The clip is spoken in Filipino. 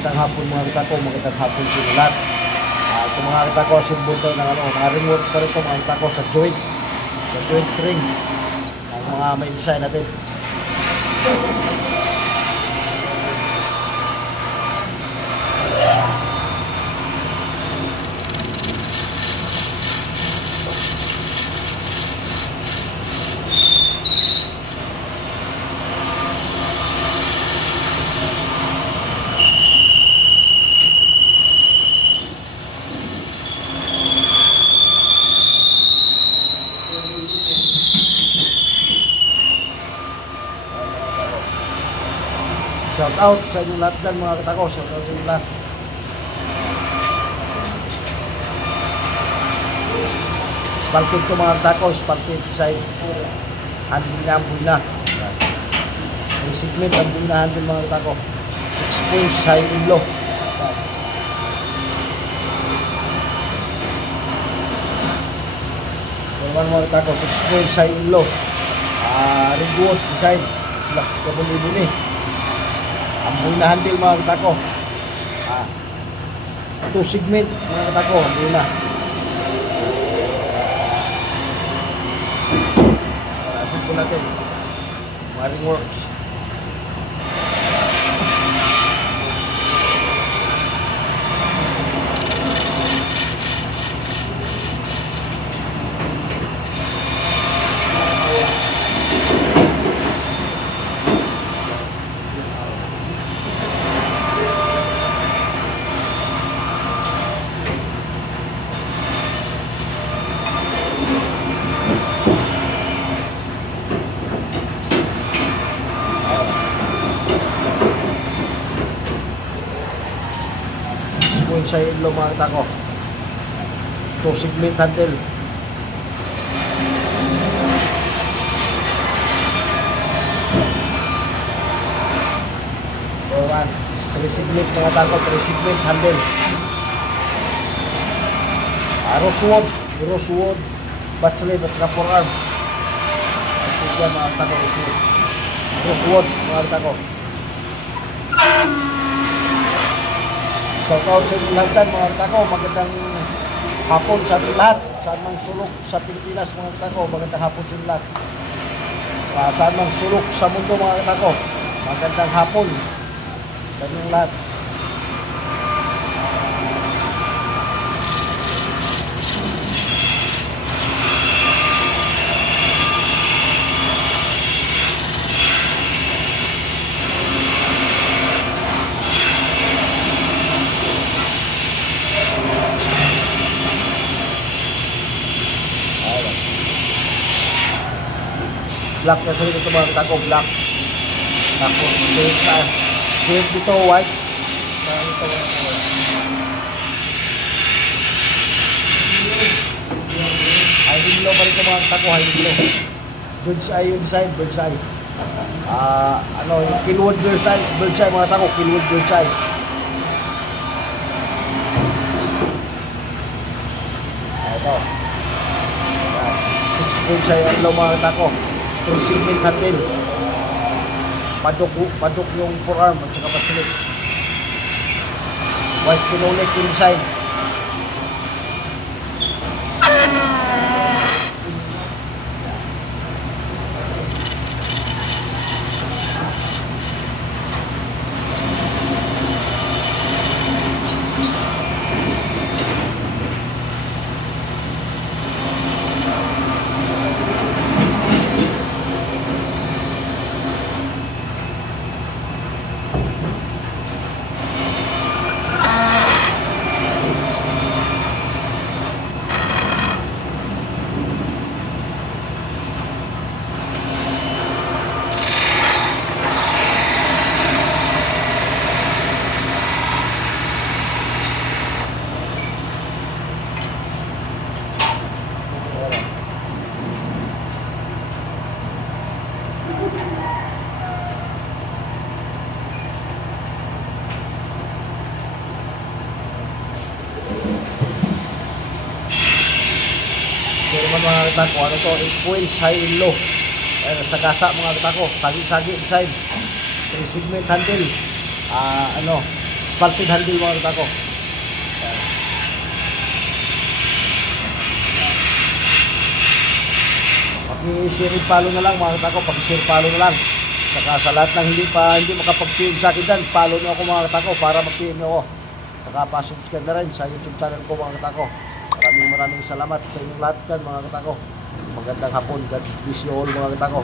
Magandang hapon mga kita ko, magandang hapon sa lahat. Ito mga kita ko, simbol tayo ng mga ring work pa rin ito mga kita ko sa joint ring. Ang mga may design natin. Shout out sa inyong lahat dyan mga kita ko, shout out sa inyong lahat. Spalted ko mga kita ko, spalted design. Handle na ang buina. Yung segment ang buina handle mga kita ko. 6 points high and low. Mga kita ko, 6 points high and low. Ringwood design. Kabuli-buli. Ang buina handle mga kita ko. 2 segment mga kita ko, ang buina. Simple natin. Wiring works. Sa ilo mga kita ko. 2 segment handle. O 3 segment mga kita ko, 3 segment handle. Rosewood, batslave at saka forearm. Sige mga kita ko. Rosewood mga kita ko. Shout out sa inyong lahat mga kita ko, magandang hapon sa ating lahat. Saan mang sulok sa Pilipinas mga kita ko, magandang hapon sa inyong lahat. Saan mang sulok sa mundo mga kita ko, magandang hapon sa inyong lahat. Black kasi ito mga kita ko, black. Tapos shade dito white. Ito high low pa rin ito mga kita ko, high low. Bird's eye yung design, bird's eye. Yung Killwood bird's eye mga kita ko, Killwood bird's eye. Ito 6 bird's eye ang low mga kita ko. 3 segment handle. Padok yung forearm at saka pasilip. White pinolet yung design. naman mga kita ko, ano to, 8 points, high and low. Ayan, sa gasa mga kita ko, sagi-sagi inside. 3 segment handle. Spartan handle mga katako. Paki-share follow na lang mga katako, paki-share follow na lang. Saka sa lahat ng hindi makapag-PM sa akin dyan, follow nyo ako mga katako para mag-PM nyo ako. Saka pa-subscribe na rin sa YouTube channel ko mga katako. Maraming salamat sa inyong lahat dyan mga katako. Magandang hapon, God bless you all mga katako.